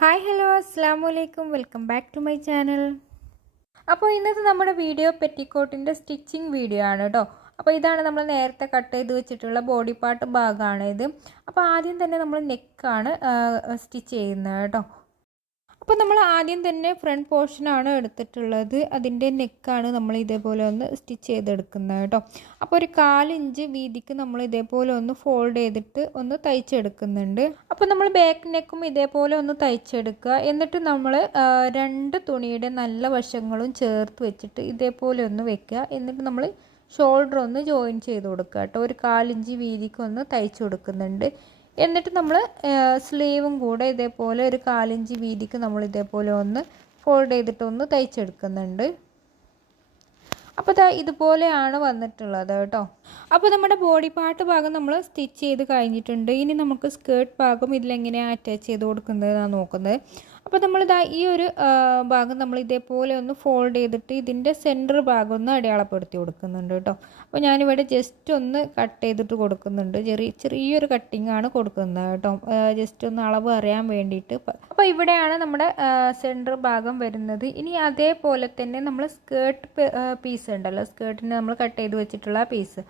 Hi hello അസ്സാമു അലൈക്കും welcome back to my channel. അപ്പോൾ ഇന്നത്തെ നമ്മുടെ വീഡിയോ പെറ്റിക്കോട്ടിൻ്റെ സ്റ്റിച്ചിങ് വീഡിയോ ആണ് കേട്ടോ. അപ്പോൾ ഇതാണ് നമ്മൾ നേരത്തെ കട്ട് ചെയ്ത് വെച്ചിട്ടുള്ള ബോഡി പാർട്ട് ഭാഗമാണ് ഇത്. അപ്പോൾ ആദ്യം തന്നെ നമ്മൾ നെക്കാണ് സ്റ്റിച്ച് ചെയ്യുന്നത് കേട്ടോ. അപ്പോൾ നമ്മൾ ആദ്യം തന്നെ ഫ്രണ്ട് പോർഷനാണ് എടുത്തിട്ടുള്ളത്. അതിൻ്റെ നെക്കാണ് നമ്മൾ ഇതേപോലെ ഒന്ന് സ്റ്റിച്ച് ചെയ്തെടുക്കുന്നത് കേട്ടോ. അപ്പോൾ ഒരു 1/4 ഇഞ്ച് വീതിക്ക് നമ്മൾ ഇതേപോലെ ഒന്ന് ഫോൾഡ് ചെയ്തിട്ട് ഒന്ന് തയ്ച്ചെടുക്കുന്നുണ്ട്. അപ്പോൾ നമ്മൾ ബാക്ക് നെക്കും ഇതേപോലെ ഒന്ന് തയ്ച്ചെടുക്കുക. എന്നിട്ട് നമ്മൾ 2 തുണിയുടെ നല്ല വശങ്ങളും ചേർത്ത് വെച്ചിട്ട് ഇതേപോലെ ഒന്ന് വെക്കുക. എന്നിട്ട് നമ്മൾ ഷോൾഡർ ഒന്ന് ജോയിൻ ചെയ്ത് കൊടുക്കുക കേട്ടോ. ഒരു 1/4 ഇഞ്ച് വീതിക്ക് ഒന്ന് തയ്ച്ചു കൊടുക്കുന്നുണ്ട്. എന്നിട്ട് നമ്മൾ സ്ലീവും കൂടെ ഇതേപോലെ ഒരു 1/4 ഇഞ്ച് വീതിക്ക് നമ്മൾ ഇതേപോലെ ഒന്ന് ഫോൾഡ് ചെയ്തിട്ട് ഒന്ന് തയ്ച്ചെടുക്കുന്നുണ്ട്. അപ്പോൾ ഇതുപോലെയാണ് വന്നിട്ടുള്ളത് കേട്ടോ. അപ്പോൾ നമ്മുടെ ബോഡി പാർട്ട് ഭാഗം നമ്മൾ സ്റ്റിച്ച് ചെയ്ത് കഴിഞ്ഞിട്ടുണ്ട്. ഇനി നമുക്ക് സ്കേർട്ട് ഭാഗം ഇതിലെങ്ങനെയാണ് അറ്റാച്ച് ചെയ്ത് കൊടുക്കുന്നതെന്നാണ് നോക്കുന്നത്. അപ്പോൾ നമ്മളിതാ ഈ ഒരു ഭാഗം നമ്മൾ ഇതേപോലെ ഒന്ന് ഫോൾഡ് ചെയ്തിട്ട് ഇതിൻ്റെ സെൻറ്റർ ഭാഗം ഒന്ന് അടയാളപ്പെടുത്തി കൊടുക്കുന്നുണ്ട് കേട്ടോ. അപ്പോൾ ഞാനിവിടെ ജസ്റ്റ് ഒന്ന് കട്ട് ചെയ്തിട്ട് കൊടുക്കുന്നുണ്ട്. ചെറിയൊരു കട്ടിങ് ആണ് കൊടുക്കുന്നത് കേട്ടോ, ജസ്റ്റ് ഒന്ന് അളവ് അറിയാൻ വേണ്ടിയിട്ട്. അപ്പോൾ ഇവിടെയാണ് നമ്മുടെ സെൻറ്റർ ഭാഗം വരുന്നത്. ഇനി അതേപോലെ തന്നെ നമ്മൾ സ്കേർട്ട് പീസ് ഉണ്ടല്ലോ, സ്കേർട്ടിന് നമ്മൾ കട്ട് ചെയ്ത് വെച്ചിട്ടുള്ള പീസ്,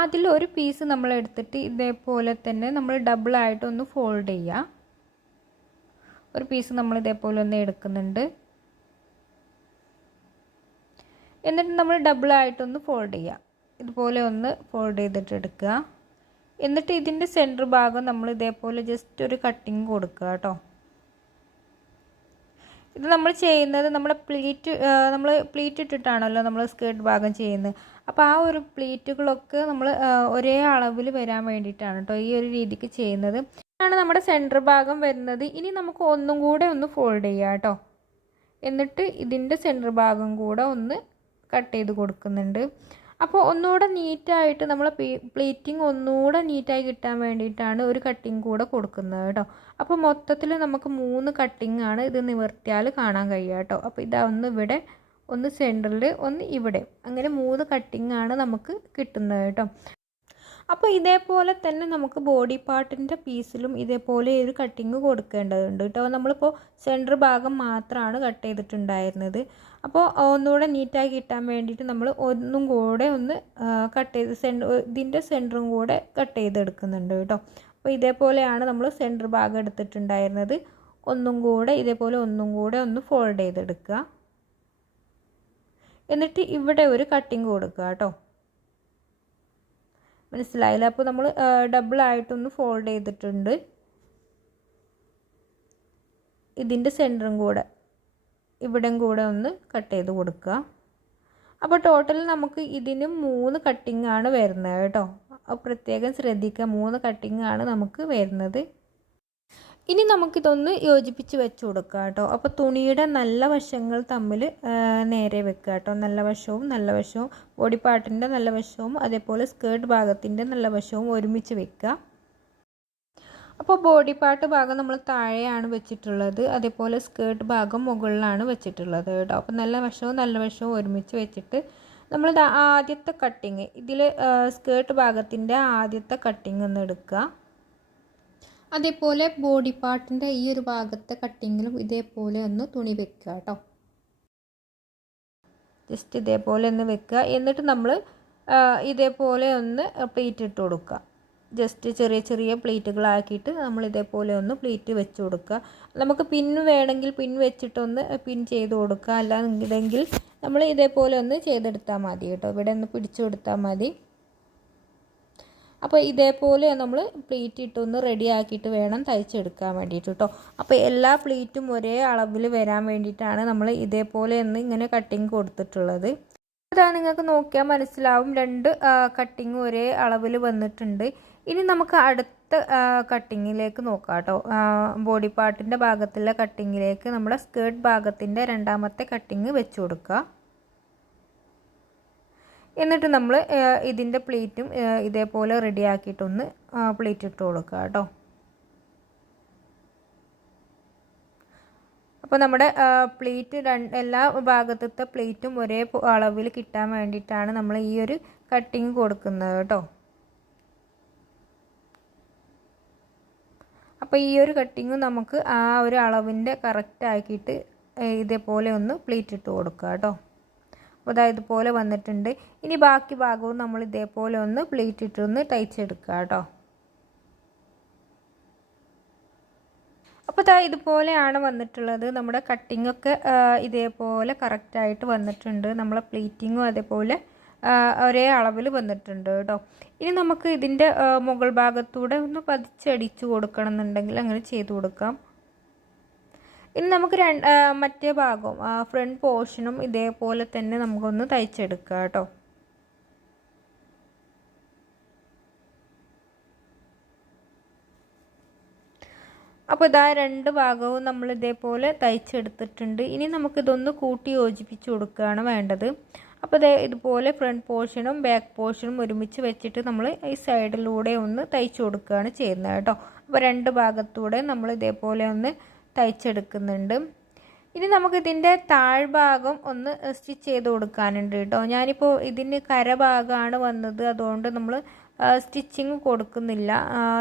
അതിലൊരു പീസ് നമ്മൾ എടുത്തിട്ട് ഇതേപോലെ തന്നെ നമ്മൾ ഡബിളായിട്ടൊന്ന് ഫോൾഡ് ചെയ്യുക. ഒരു പീസ് നമ്മൾ ഇതേപോലെ ഒന്ന് എടുക്കുന്നുണ്ട്. എന്നിട്ട് നമ്മൾ ഡബിളായിട്ടൊന്ന് ഫോൾഡ് ചെയ്യുക. ഇതുപോലെ ഒന്ന് ഫോൾഡ് ചെയ്തിട്ട് എടുക്കുക. എന്നിട്ട് ഇതിൻ്റെ സെൻറ്റർ ഭാഗം നമ്മൾ ഇതേപോലെ ജസ്റ്റ് ഒരു കട്ടിങ് കൊടുക്കുക കേട്ടോ. ഇത് നമ്മൾ ചെയ്യുന്നത് നമ്മൾ പ്ലീറ്റ് ഇട്ടിട്ടാണല്ലോ നമ്മൾ സ്കേർട്ട് ഭാഗം ചെയ്യുന്നത്. അപ്പോൾ ആ ഒരു പ്ലീറ്റുകളൊക്കെ നമ്മൾ ഒരേ അളവിൽ വരാൻ വേണ്ടിയിട്ടാണ് കേട്ടോ ഈ ഒരു രീതിക്ക് ചെയ്യുന്നത്. ആണ് നമ്മുടെ സെൻറ്റർ ഭാഗം വരുന്നത്. ഇനി നമുക്ക് ഒന്നും കൂടെ ഒന്ന് ഫോൾഡ് ചെയ്യാം കേട്ടോ. എന്നിട്ട് ഇതിൻ്റെ സെൻറ്റർ ഭാഗം കൂടെ ഒന്ന് കട്ട് ചെയ്ത് കൊടുക്കുന്നുണ്ട്. അപ്പോൾ ഒന്നുകൂടെ നീറ്റായിട്ട് നമ്മൾ പ്ലീറ്റിങ് ഒന്നുകൂടെ നീറ്റായി കിട്ടാൻ വേണ്ടിയിട്ടാണ് ഒരു കട്ടിങ് കൂടെ കൊടുക്കുന്നത് കേട്ടോ. അപ്പോൾ മൊത്തത്തിൽ നമുക്ക് 3 കട്ടിങ് ആണ് ഇത് നിവർത്തിയാൽ കാണാൻ കഴിയുക കേട്ടോ. അപ്പോൾ ഇതാ ഒന്ന് ഇവിടെ, ഒന്ന് സെൻറ്ററിൽ, ഒന്ന് ഇവിടെ, അങ്ങനെ 3 കട്ടിങ് ആണ് നമുക്ക് കിട്ടുന്നത് കേട്ടോ. അപ്പോൾ ഇതേപോലെ തന്നെ നമുക്ക് ബോഡി പാർട്ടിൻ്റെ പീസിലും ഇതേപോലെ ഒരു കട്ടിങ് കൊടുക്കേണ്ടതുണ്ട് കേട്ടോ. നമ്മളിപ്പോൾ സെൻറ്റർ ഭാഗം മാത്രമാണ് കട്ട് ചെയ്തിട്ടുണ്ടായിരുന്നത്. അപ്പോൾ ഒന്നുകൂടെ നീറ്റായി കിട്ടാൻ വേണ്ടിയിട്ട് നമ്മൾ ഒന്നും കൂടെ ഒന്ന് കട്ട് ചെയ്ത് ഇതിൻ്റെ സെൻറ്ററും കൂടെ കട്ട് ചെയ്തെടുക്കുന്നുണ്ട് കേട്ടോ. അപ്പോൾ ഇതേപോലെയാണ് നമ്മൾ സെൻറ്റർ ഭാഗം എടുത്തിട്ടുണ്ടായിരുന്നത്. ഒന്നും കൂടെ ഇതേപോലെ ഒന്നും കൂടെ ഒന്ന് ഫോൾഡ് ചെയ്തെടുക്കുക. എന്നിട്ട് ഇവിടെ ഒരു കട്ടിങ് കൊടുക്കുക കേട്ടോ. മനസ്സിലായില്ല? അപ്പോൾ നമ്മൾ ഡബിളായിട്ടൊന്ന് ഫോൾഡ് ചെയ്തിട്ടുണ്ട്. ഇതിൻ്റെ സെൻറ്ററും കൂടെ ഇവിടെയും കൂടെ ഒന്ന് കട്ട് ചെയ്ത് കൊടുക്കുക. അപ്പോൾ ടോട്ടൽ നമുക്ക് ഇതിനും 3 കട്ടിങ് ആണ് വരുന്നത് കേട്ടോ. അപ്പോൾ പ്രത്യേകം ശ്രദ്ധിക്കുക, 3 കട്ടിങ് ആണ് നമുക്ക് വരുന്നത്. ഇനി നമുക്കിതൊന്ന് യോജിപ്പിച്ച് വെച്ച് കൊടുക്കുക കേട്ടോ. അപ്പോൾ തുണിയുടെ നല്ല വശങ്ങൾ തമ്മിൽ നേരെ വെക്കുക കേട്ടോ. നല്ല വശവും ബോഡി പാർട്ടിൻ്റെ നല്ല വശവും അതേപോലെ സ്കേർട്ട് ഭാഗത്തിൻ്റെ നല്ല വശവും ഒരുമിച്ച് വെക്കുക. അപ്പോൾ ബോഡി പാർട്ട് ഭാഗം നമ്മൾ താഴെയാണ് വെച്ചിട്ടുള്ളത്, അതേപോലെ സ്കേർട്ട് ഭാഗം മുകളിലാണ് വെച്ചിട്ടുള്ളത് കേട്ടോ. അപ്പോൾ നല്ല വശവും ഒരുമിച്ച് വെച്ചിട്ട് നമ്മൾ ആദ്യത്തെ കട്ടിങ്, ഇതിൽ സ്കേർട്ട് ഭാഗത്തിൻ്റെ ആദ്യത്തെ കട്ടിങ് ഒന്ന് എടുക്കുക. അതേപോലെ ബോഡി പാർട്ടിൻ്റെ ഈ ഒരു ഭാഗത്തെ കട്ടിങ്ങിലും ഇതേപോലെ ഒന്ന് തുണി വെക്കുക കേട്ടോ. ജസ്റ്റ് ഇതേപോലെ ഒന്ന് വെക്കുക. എന്നിട്ട് നമ്മൾ ഇതേപോലെ ഒന്ന് പ്ലീറ്റ് ഇട്ട് കൊടുക്കുക. ജസ്റ്റ് ചെറിയ പ്ലീറ്റുകളാക്കിയിട്ട് നമ്മൾ ഇതേപോലെ ഒന്ന് പ്ലീറ്റ് വെച്ച് കൊടുക്കുക. നമുക്ക് പിന്ന് വേണമെങ്കിൽ പിൻ വെച്ചിട്ടൊന്ന് പിൻ ചെയ്ത് കൊടുക്കുക. അല്ലാതെങ്കിൽ നമ്മൾ ഇതേപോലെ ഒന്ന് ചെയ്തെടുത്താൽ മതി കേട്ടോ. ഇവിടെ ഒന്ന് പിടിച്ചു കൊടുത്താൽ മതി. അപ്പോൾ ഇതേപോലെ നമ്മൾ പ്ലീറ്റ് ഇട്ടൊന്ന് റെഡി ആക്കിയിട്ട് വേണം തയ്ച്ചെടുക്കാൻ വേണ്ടിയിട്ട് കേട്ടോ. അപ്പോൾ എല്ലാ പ്ലീറ്റും ഒരേ അളവിൽ വരാൻ വേണ്ടിയിട്ടാണ് നമ്മൾ ഇതേപോലെ ഒന്ന് ഇങ്ങനെ കട്ടിങ് കൊടുത്തിട്ടുള്ളത്. അതാ നിങ്ങൾക്ക് നോക്കിയാൽ മനസ്സിലാവും, 2 കട്ടിങ് ഒരേ അളവിൽ വന്നിട്ടുണ്ട്. ഇനി നമുക്ക് അടുത്ത കട്ടിങ്ങിലേക്ക് നോക്കാം കേട്ടോ. ബോഡി പാർട്ടിൻ്റെ ഭാഗത്തുള്ള കട്ടിങ്ങിലേക്ക് നമ്മുടെ സ്കേർട്ട് ഭാഗത്തിൻ്റെ 2ാമത്തെ കട്ടിങ് വെച്ച് കൊടുക്കുക. എന്നിട്ട് നമ്മൾ ഇതിൻ്റെ പ്ലീറ്റും ഇതേപോലെ റെഡി ആക്കിയിട്ടൊന്ന് പ്ലീറ്റ് ഇട്ട് കൊടുക്കുക കേട്ടോ. അപ്പോൾ നമ്മുടെ പ്ലീറ്റ് എല്ലാ ഭാഗത്തെ പ്ലീറ്റും ഒരേ അളവിൽ കിട്ടാൻ വേണ്ടിയിട്ടാണ് നമ്മൾ ഈ ഒരു കട്ടിങ് കൊടുക്കുന്നത് കേട്ടോ. അപ്പോൾ ഈ ഒരു കട്ടിങ്ങും നമുക്ക് ആ ഒരു അളവിൻ്റെ കറക്റ്റ് ആക്കിയിട്ട് ഇതേപോലെ ഒന്ന് പ്ലീറ്റ് ഇട്ട് കൊടുക്കുക കേട്ടോ. അപ്പോൾ അതായത് ഇതുപോലെ വന്നിട്ടുണ്ട്. ഇനി ബാക്കി ഭാഗവും നമ്മൾ ഇതേപോലെ ഒന്ന് പ്ലീറ്റ് ഇട്ടൊന്ന് തയ്ച്ചെടുക്കുക കേട്ടോ. അപ്പോൾ ഇതുപോലെയാണ് വന്നിട്ടുള്ളത്. നമ്മുടെ കട്ടിങ്ങൊക്കെ ഇതേപോലെ കറക്റ്റായിട്ട് വന്നിട്ടുണ്ട്. നമ്മളെ പ്ലീറ്റിങ്ങും അതേപോലെ ഒരേ അളവിൽ വന്നിട്ടുണ്ട് കേട്ടോ. ഇനി നമുക്ക് ഇതിൻ്റെ മുകൾ ഭാഗത്തൂടെ ഒന്ന് പതിച്ചടിച്ചു കൊടുക്കണം എന്നുണ്ടെങ്കിൽ അങ്ങനെ ചെയ്ത് കൊടുക്കാം. ഇനി നമുക്ക് മറ്റേ ഭാഗവും ഫ്രണ്ട് പോർഷനും ഇതേപോലെ തന്നെ നമുക്കൊന്ന് തയ്ച്ചെടുക്കുക കേട്ടോ. അപ്പോൾ ഇതാ രണ്ട് ഭാഗവും നമ്മൾ ഇതേപോലെ തയ്ച്ചെടുത്തിട്ടുണ്ട്. ഇനി നമുക്കിതൊന്ന് കൂട്ടി യോജിപ്പിച്ച് കൊടുക്കുകയാണ് വേണ്ടത്. അപ്പോൾ ഇതുപോലെ ഫ്രണ്ട് പോർഷനും ബാക്ക് പോർഷനും ഒരുമിച്ച് വെച്ചിട്ട് നമ്മൾ ഈ സൈഡിലൂടെ ഒന്ന് തയ്ച്ചു കൊടുക്കുകയാണ് ചെയ്യുന്നത് കേട്ടോ. അപ്പോൾ രണ്ട് ഭാഗത്തൂടെ നമ്മൾ ഇതേപോലെ ഒന്ന് തയ്ച്ചെടുക്കുന്നുണ്ട്. ഇനി നമുക്കിതിൻ്റെ താഴ്ഭാഗം ഒന്ന് സ്റ്റിച്ച് ചെയ്ത് കൊടുക്കാനുണ്ട് കേട്ടോ. ഞാനിപ്പോൾ ഇതിന് കരഭാഗമാണ് വന്നത്, അതുകൊണ്ട് നമ്മൾ സ്റ്റിച്ചിങ് കൊടുക്കുന്നില്ല.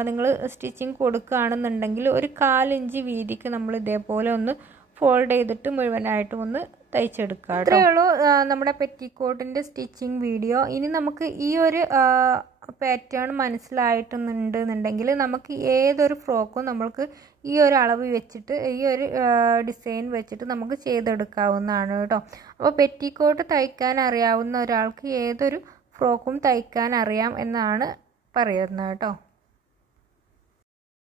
നിങ്ങൾ സ്റ്റിച്ചിങ് കൊടുക്കുകയാണെന്നുണ്ടെങ്കിൽ ഒരു 1/4 ഇഞ്ച് വീതിക്ക് നമ്മൾ ഇതേപോലെ ഒന്ന് ഫോൾഡ് ചെയ്തിട്ട് മുഴുവനായിട്ടും ഒന്ന് തയ്ച്ചെടുക്കുക. ഇത്രയേ ഉള്ളൂ നമ്മുടെ പെറ്റിക്കോട്ടിൻ്റെ സ്റ്റിച്ചിങ് വീഡിയോ. ഇനി നമുക്ക് ഈ ഒരു പാറ്റേൺ മനസ്സിലായിട്ടുണ്ടെന്നുണ്ടെങ്കിൽ നമുക്ക് ഏതൊരു ഫ്രോക്കും നമ്മൾക്ക് ഈ ഒരു അളവ് വെച്ചിട്ട് ഈ ഒരു ഡിസൈൻ വെച്ചിട്ട് നമുക്ക് ചെയ്തെടുക്കാവുന്നതാണ് കേട്ടോ. അപ്പോൾ പെറ്റിക്കോട്ട് തയ്ക്കാൻ അറിയാവുന്ന ഒരാൾക്ക് ഏതൊരു ഫ്രോക്കും തയ്ക്കാൻ അറിയാം എന്നാണ് പറയുന്നത് കേട്ടോ.